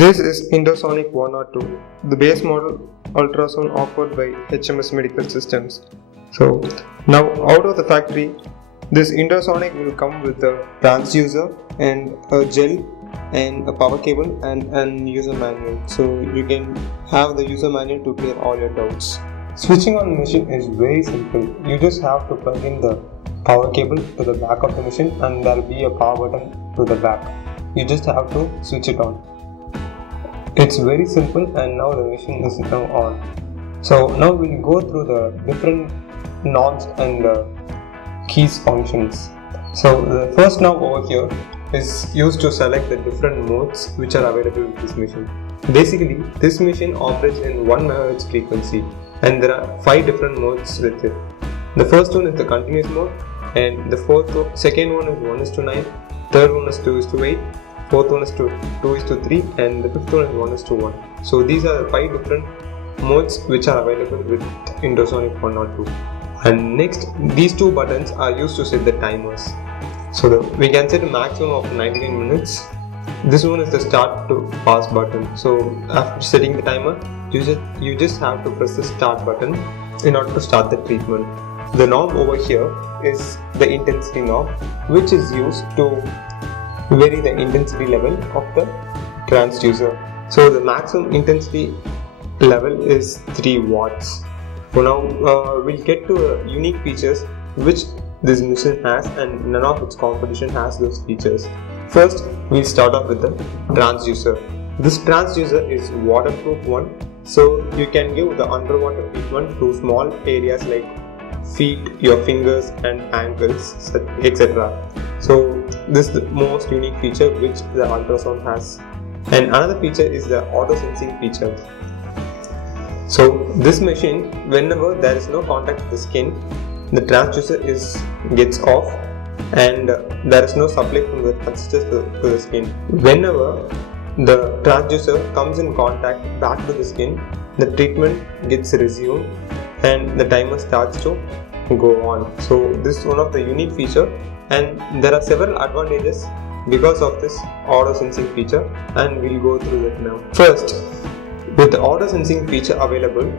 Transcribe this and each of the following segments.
This is Indosonic 102, the base model ultrasound offered by HMS Medical Systems. So now out of the factory, this Indosonic will come with a transducer and a gel and a power cable and an user manual. So you can have the user manual to clear all your doubts. Switching on the machine is very simple. You just have to plug in the power cable to the back of the machine and there will be a power button to the back. You just have to switch it on. It's very simple, and now the machine is now on. So now we'll go through the different knobs and keys functions. So the first knob over here is used to select the different modes which are available with this machine. Basically, this machine operates in 1 MHz frequency and there are 5 different modes with it. The first one is the continuous mode, and the second one is 1:9, third one is 2:8, fourth one is 2:3, and the fifth one is 1:1. So these are the 5 different modes which are available with Indosonic 102. And next, these 2 buttons are used to set the timers. So we can set a maximum of 99 minutes. This one is the start to pass button. So after setting the timer, you just have to press the start button in order to start the treatment. The knob over here is the intensity knob, which is used to vary the intensity level of the transducer. So the maximum intensity level is 3 watts. So now we'll get to unique features which this machine has, and none of its competition has those features. First, we'll start off with the transducer. This transducer is waterproof one, so you can give the underwater treatment to small areas like feet, your fingers and ankles, etc. So this is the most unique feature which the ultrasound has. And another feature is the auto sensing feature. So this machine, whenever there is no contact with the skin, the transducer gets off and there is no supply from the transducer to the skin. Whenever the transducer comes in contact back to the skin, the treatment gets resumed and the timer starts to go on. So this is one of the unique feature, and there are several advantages because of this auto sensing feature, and we'll go through that now. First, with the auto sensing feature available,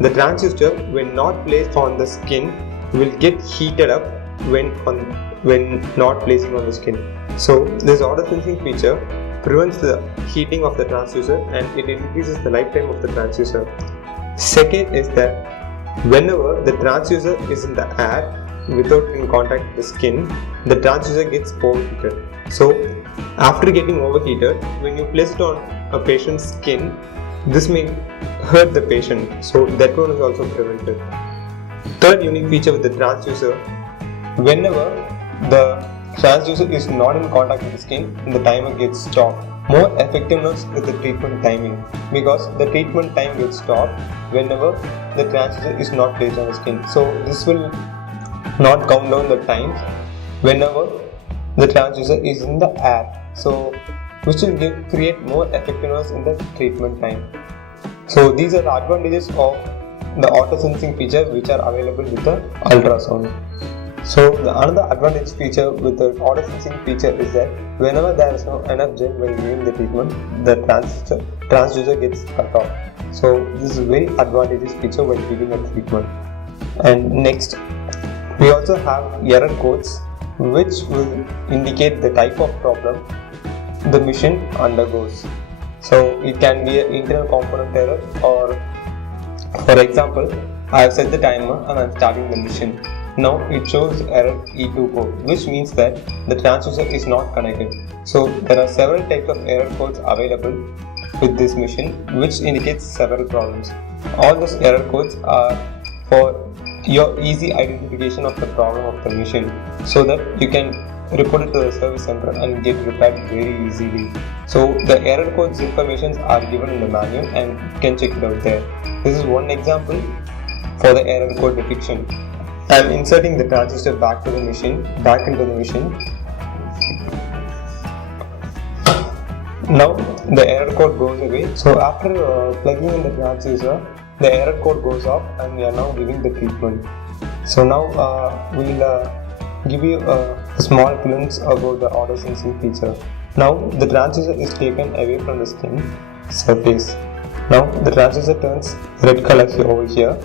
the transducer, when not placed on the skin, will get heated up when not placing on the skin. So this auto sensing feature prevents the heating of the transducer and it increases the lifetime of the transducer. Second is that whenever the transducer is in the air without in contact with the skin, the transducer gets overheated. So after getting overheated, when you place it on a patient's skin, this may hurt the patient, so that one is also prevented. Third unique feature with the transducer, whenever the transducer is not in contact with the skin, the timer gets stopped. More effectiveness with the treatment timing, because the treatment time gets stopped whenever the transducer is not placed on the skin. So this will not count down the times whenever the transducer is in the air. So which will create more effectiveness in the treatment time. So these are the advantages of the auto sensing feature which are available with the ultrasound. So another advantage feature with the auto sensing feature is that whenever there is no enough gel when giving the treatment, the transducer gets cut off. So this is a very advantageous feature when giving a treatment. And next, we also have error codes which will indicate the type of problem the machine undergoes. So it can be an internal component error, or for example, I have set the timer and I am starting the machine. Now it shows error E24, which means that the transducer is not connected. So there are several types of error codes available with this machine, which indicates several problems. All those error codes are for your easy identification of the problem of the machine, so that you can report it to the service center and get repaired very easily. So the error codes informations are given in the manual and you can check it out there. This is one example for the error code detection. I am inserting the transistor back into the machine. Now the error code goes away. So after plugging in the transistor, the error code goes off and we are now giving the treatment. So now we'll give you a small glimpse about the auto sensing feature. Now the transducer is taken away from the skin surface. Now the transducer turns red color over here,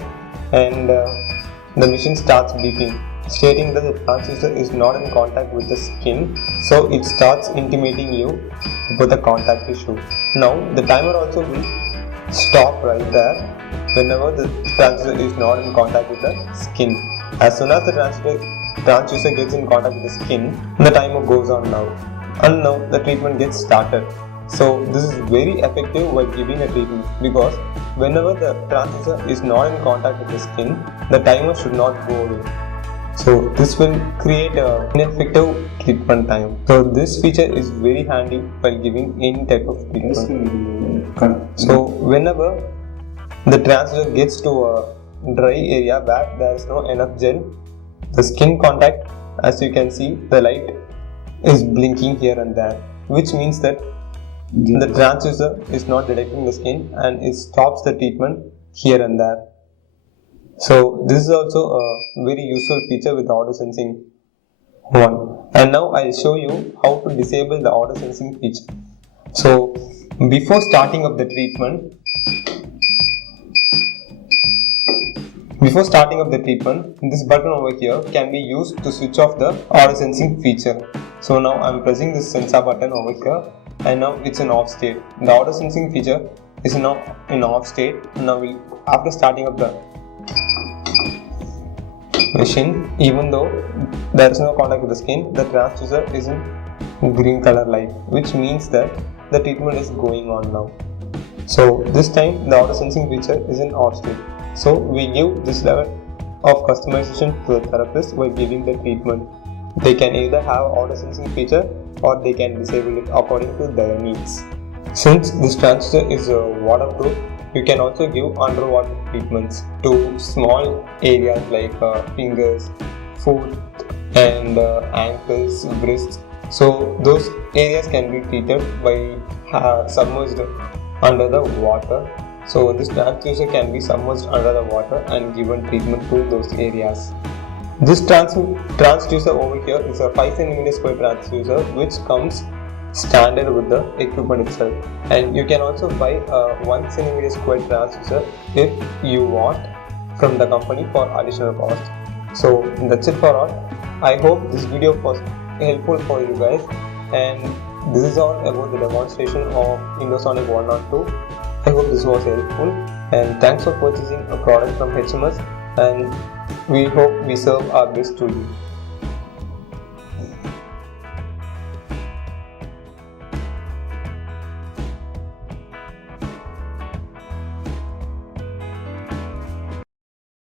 and the machine starts beeping, stating that the transducer is not in contact with the skin, so it starts intimating you about the contact issue. Now the timer also will stop right there whenever the transducer is not in contact with the skin. As soon as the transducer gets in contact with the skin, the timer goes on now, and now the treatment gets started. So this is very effective while giving a treatment, because whenever the transducer is not in contact with the skin, the timer should not go away. So this will create an ineffective treatment time. So this feature is very handy while giving any type of treatment. So whenever the transducer gets to a dry area where there is no enough gel, the skin contact, as you can see, the light is blinking here and there, which means that the transducer is not detecting the skin and it stops the treatment here and there. So this is also a very useful feature with the auto sensing one. And now I'll show you how to disable the auto sensing feature. So before starting up the treatment, this button over here can be used to switch off the auto sensing feature. So now I'm pressing this sensor button over here, and now it's in off state. The auto sensing feature is now in off state. Now after starting up the machine, even though there is no contact with the skin, the transducer is in green color light, which means that the treatment is going on now. So this time the auto sensing feature is in off state. So we give this level of customization to the therapist while giving the treatment. They can either have auto sensing feature or they can disable it according to their needs. Since this transducer is waterproof, you can also give underwater treatments to small areas like fingers, foot, and ankles, wrists. So those areas can be treated by submerged under the water. So this transducer can be submerged under the water and given treatment to those areas. This transducer over here is a 5 cm square transducer which comes standard with the equipment itself, and you can also buy a 1 cm square transducer if you want from the company for additional cost. So that's it for all. I hope this video was helpful for you guys, and this is all about the demonstration of Indosonic 102. I hope this was helpful, and thanks for purchasing a product from HMS, and we hope we serve our best to you.